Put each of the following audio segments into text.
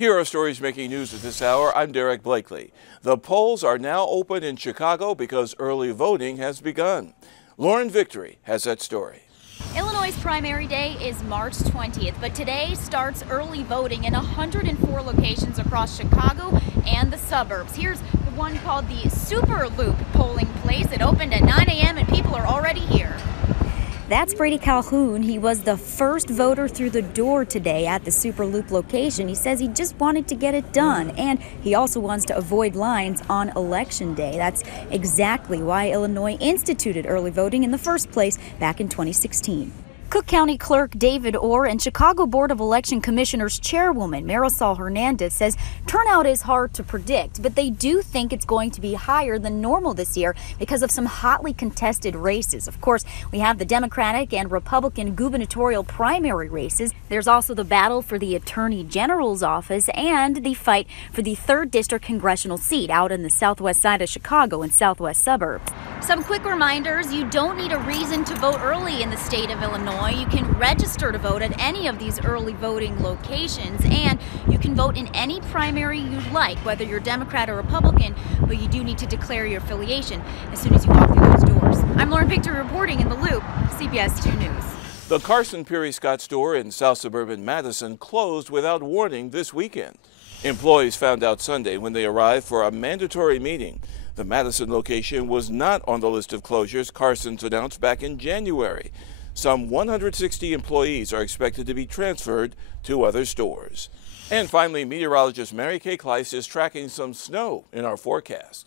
Here are stories making news at this hour. I'm Derrick Blakley. The polls are now open in Chicago because early voting has begun. Lauren Victory has that story. Illinois' primary day is March 20th, but today starts early voting in 104 locations across Chicago and the suburbs. Here's the one called the Super Loop polling place. It opened at 9 a.m. and people are already here. That's Brady Calhoun. He was the first voter through the door today at the Super Loop location. He says he just wanted to get it done, and he also wants to avoid lines on Election Day. That's exactly why Illinois instituted early voting in the first place back in 2016. Cook County Clerk David Orr and Chicago Board of Election Commissioners Chairwoman Marisol Hernandez says turnout is hard to predict, but they do think it's going to be higher than normal this year because of some hotly contested races. Of course, we have the Democratic and Republican gubernatorial primary races. There's also the battle for the Attorney General's office and the fight for the 3rd District congressional seat out in the southwest side of Chicago and southwest suburbs. Some quick reminders: you don't need a reason to vote early in the state of Illinois. You can register to vote at any of these early voting locations, and you can vote in any primary you'd like, whether you're Democrat or Republican, but you do need to declare your affiliation as soon as you walk through those doors. I'm Lauren Victory reporting in the Loop, CBS 2 News. The Carson Peary Scott store in South Suburban Madison closed without warning this weekend. Employees found out Sunday when they arrived for a mandatory meeting. The Madison location was not on the list of closures Carson's announced back in January. Some 160 employees are expected to be transferred to other stores. And finally, meteorologist Kay Kleist is tracking some snow in our forecast.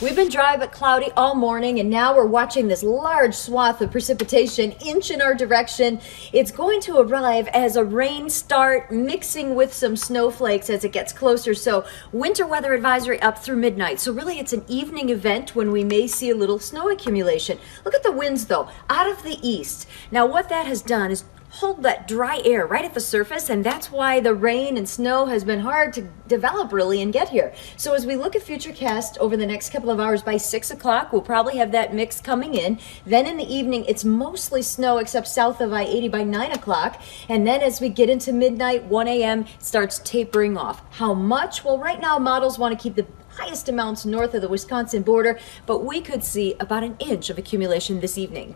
We've been dry but cloudy all morning, and now we're watching this large swath of precipitation inch in our direction. It's going to arrive as a rain start, mixing with some snowflakes as it gets closer. So winter weather advisory up through midnight. So really it's an evening event when we may see a little snow accumulation. Look at the winds though, out of the east. Now what that has done is hold that dry air right at the surface, and that's why the rain and snow has been hard to develop really and get here. So as we look at futurecast over the next couple of hours, by 6 o'clock we'll probably have that mix coming in. Then in the evening it's mostly snow except south of I-80 by 9 o'clock, and then as we get into midnight, 1 a.m. starts tapering off. How much? Well, right now models want to keep the highest amounts north of the Wisconsin border, but we could see about an inch of accumulation this evening.